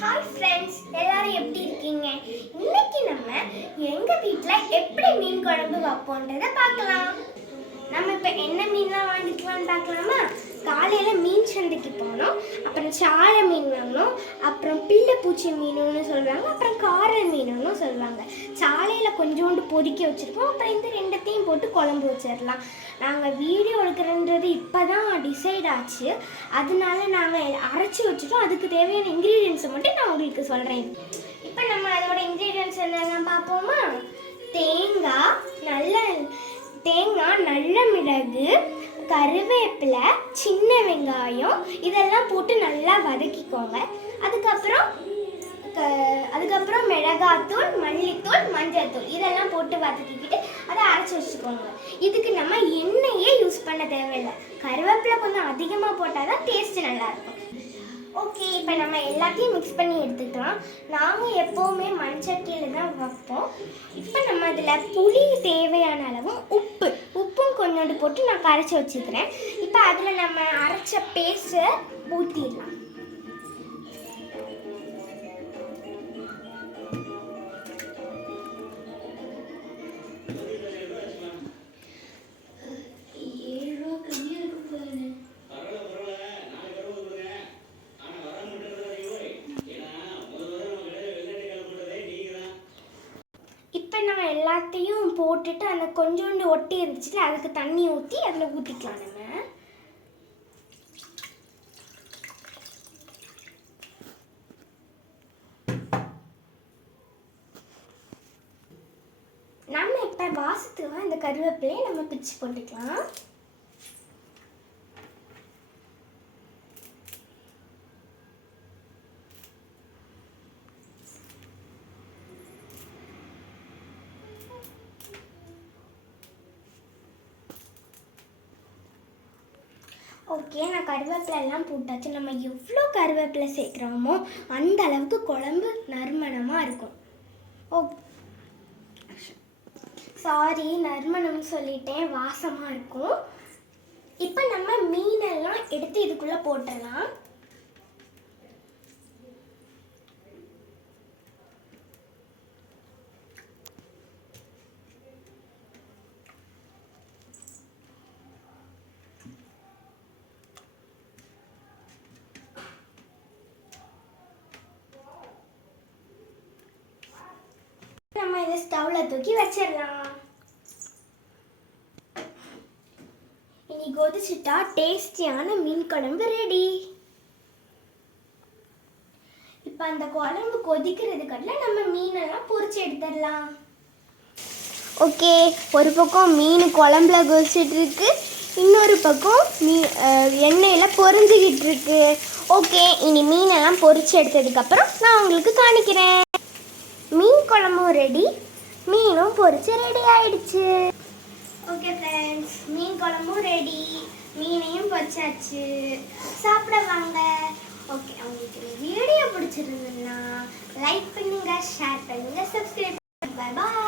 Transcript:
Hi friends, எல்லாரும் எப்படி இருக்கீங்க? இன்னைக்கு நம்ம எங்க வீட்ல எப்படி மீன் குழம்பு வைப்போன்றதை பார்க்கலாம். நம்ம இப்போ என்ன மீன்லாம் வாங்கிக்கலாம்னு பார்க்கலாமா? காலையில் மீன் சந்தைக்கு போனோம். அப்புறம் சாலை மீன் வாங்கினோம். அப்புறம் பிள்ளைப்பூச்சி மீனுன்னு சொல்லுவாங்க. அப்புறம் காரல் மீனுன்னு சொல்லுவாங்க. சாலையில் கொஞ்சோண்டு பொதிக்க வச்சுருக்கோம். அப்புறம் இந்த ரெண்டத்தையும் போட்டு குழம்பு வச்சிடலாம். நாங்கள் வீடியோ எடுக்கிறன்றது இப்போ தான் டிசைட் ஆச்சு. அதனால நாங்கள் அரைச்சி வச்சுட்டோம். அதுக்கு தேவையான இன்க்ரீடியன்ஸை மட்டும் நான் உங்களுக்கு சொல்கிறேன். இப்போ நம்ம அதோட இன்க்ரீடியன்ஸ் என்னெல்லாம் பார்ப்போமா? தேங்காய், நல்ல மிளகு, கருவேப்பிலை, சின்ன வெங்காயம் இதெல்லாம் போட்டு நல்லா வதக்கிக்கோங்க. அதுக்கப்புறம் மிளகாத்தூள், மல்லித்தூள், மஞ்சள் தூள் இதெல்லாம் போட்டு வதக்கிக்கிட்டு அதை அரைச்சி வச்சுக்கோங்க. இதுக்கு நம்ம எண்ணெயே யூஸ் பண்ண தேவையில்லை. கருவேப்பிலை கொஞ்சம் அதிகமாக போட்டால் தான் டேஸ்ட்டு நல்லாயிருக்கும். ஓகே, இப்போ நம்ம எல்லாத்தையும் மிக்ஸ் பண்ணி எடுத்துக்கலாம். நாங்கள் எப்போவுமே மண்சட்டியில் தான் வைப்போம். இப்போ நம்ம அதில் புளி தேவையான அளவும் உப்பும் கொஞ்சோண்டு போட்டு நான் கரைச்சி வச்சுக்கிறேன். இப்போ அதில் நம்ம அரைச்ச பேஸ்ட்டை ஊற்றிடலாம். இப்போ நான் எல்லாத்தையும் போட்டுட்டு அந்த கொஞ்சோண்டு ஒட்டி இருந்துச்சுல அதுக்கு தண்ணி ஊற்றி அதில் ஊற்றிக்கலாம். நம்ம இப்போ வாசத்துக்கு இந்த கருவேப்பிலையை நம்ம பிச்சு போட்டுக்கலாம். ஓகே, நான் கருவேப்பிலை எல்லாம் போட்டாச்சு. நம்ம எவ்வளோ கருவேப்பிலை சேர்க்குறோமோ அந்த அளவுக்கு குழம்பு நறுமணமாக இருக்கும். சாரி, நறுமணம் சொல்லிட்டேன், வாசமாக இருக்கும். இப்போ நம்ம மீனெல்லாம் எடுத்து இதுக்குள்ளே போட்டுடலாம். நம்ம இதை ஸ்டவ்வில் தூக்கி வச்சிடலாம். இனி கொதிச்சுட்டா டேஸ்டியான மீன் குழம்பு ரெடி. இப்போ அந்த குழம்பு கொதிக்கிறதுக்கெல்லாம் நம்ம மீனெல்லாம் பொரிச்சு எடுத்துடலாம். ஓகே, ஒரு பக்கம் மீன் குழம்புல கொதிச்சுட்டு இருக்கு, இன்னொரு பக்கம் எண்ணெயில் பொரிஞ்சுக்கிட்டு இருக்கு. ஓகே, இனி மீனெல்லாம் பொரிச்சு எடுத்ததுக்கப்புறம் நான் உங்களுக்கு காணிக்கிறேன். மீன் குழம்பும் ரெடி, மீனும் பொரிச்சு ரெடி ஆயிடுச்சு. ஓகே ஃப்ரெண்ட்ஸ், மீன் குழம்பும் ரெடி, மீனையும் பொரிச்சாச்சு. சாப்பிட வாங்க. ஓகே, உங்களுக்கு வீடியோ பிடிச்சிருந்ததுன்னா லைக் பண்ணுங்க, ஷேர் பண்ணுங்க, சப்ஸ்கிரைப் பண்ணுங்க. பாய் பாய்.